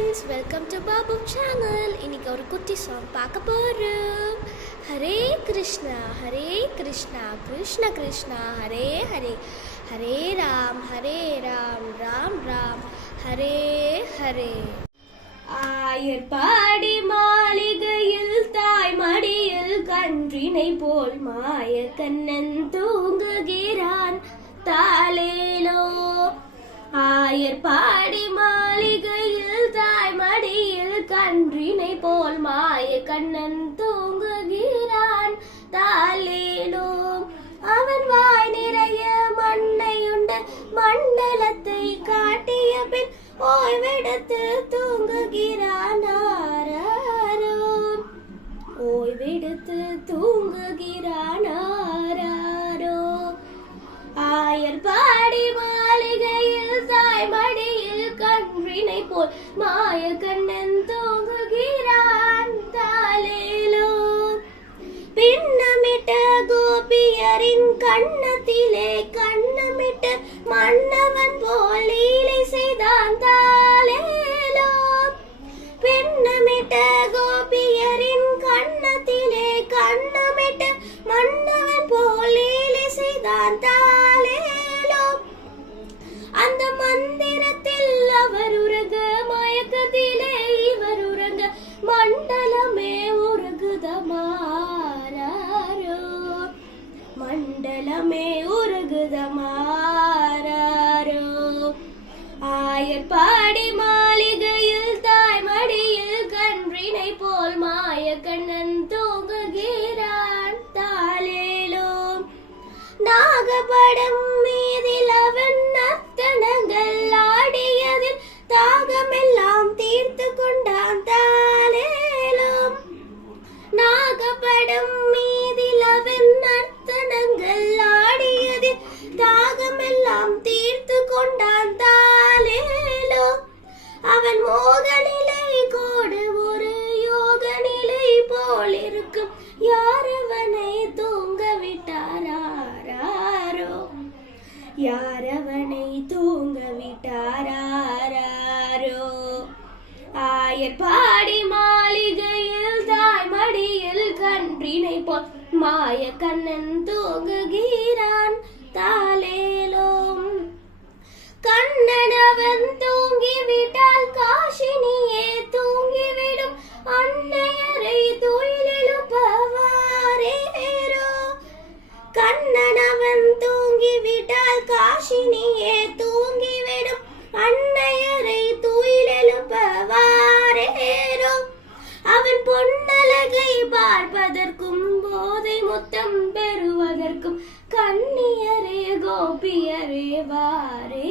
friends, welcome to Babu channel. இன்னைக்கு ஒரு குட்டி சாங் பார்க்க போறோம். ஹரே கிருஷ்ணா கிருஷ்ணா கிருஷ்ணா ஹரே ஹரே, ஹரே ராம் ராம் ராம் ஹரே ஹரே. ஆயர் பாடி மாளிகையில் தாய் மடியில் கன்றினை போல் மாயர் கண்ணன் தூங்குகிறான் தாலேலோ. ஆயர் பாடி மாளிகையில் தாய் மடியில் கன்றினை போல் மாய கண்ணன் தூங்குகிறான் தாலேலோ. அவன் வாய் நிறைய மண்ணையுண்டு மண்டலத்தை காட்டிய பின் ஓய்வெடுத்து தூங்குகிறான் ஆராரோ. ஓய்வெடுத்து தூங்குகிறான் ஆராரோ. ஆயர் பாடி மாளிகையில் தாய் மடியில் கன்றினை போல் மாய கண்ணன் தூங்குகிறான் தாலேலோ. பின்னமிட்ட கோபியரின் கண்ணத்திலே கண்ணமிட்டு மன்னவன் போல் லீலை செய்தான் தாலேலோ. பின்னமிட்ட கோபியரின் கண்ணத்திலே கண்ணமிட்டு மன்னவன் போல் லீலை செய்தான் தாலேலோ. அந்த மந்திரத்தில் அவர் உறங்க மயக்கத்திலே இவர் உறங்க மண்டலமே உருகுதமாரோ. மண்டலமே உருகுதமாரோ. ஆயர் பாடி மாளிகையில் தாய் மடியில் கன்றினை போல் மாய கண்ணன் தூங்குகிறான் தாலேலோ. நாகபடம் மீதில் அவன் நர்த்தனங்கள் ஆடியதில் தாகமெல்லாம் தீர்த்து கொண்டான் தாலேலோ. நாகபடம் மீதில் அவன் நர்த்தனங்கள் ஆடியதில் தாகமெல்லாம் தீர்த்து கொண்டான் தாலேலோ. அவன் மோக நிலை கோடு ஒரு யோக நிலை போல் இருக்கும். யாரவனை தூங்க விட்டாரோ, யாரவனை தூங்க விட்டாரோ. ஆயர் பாடி மாளிகையில் தாய் மடியில் கன்றினை போல் மாய கண்ணன் தூங்குகிறான் தாலேலோ. கண்ணனவன் தூங்கிவிட்டால் காஷினியே தூங்கிவிடும். அன்னையரை துயிலெழுப்பவாரேரோ. கண்ணனவன் தூங்கிவிட்டால் காஷினியே தூங்கிவிடும். அன்னையரை துயிலெழுப்பவாரேரோ. அவன் பொன்னலகை பார்ப்பதற்கும் போதை முத்தம் பெறுவதற்கும் கண்ணியரே கோபியரே வாரே.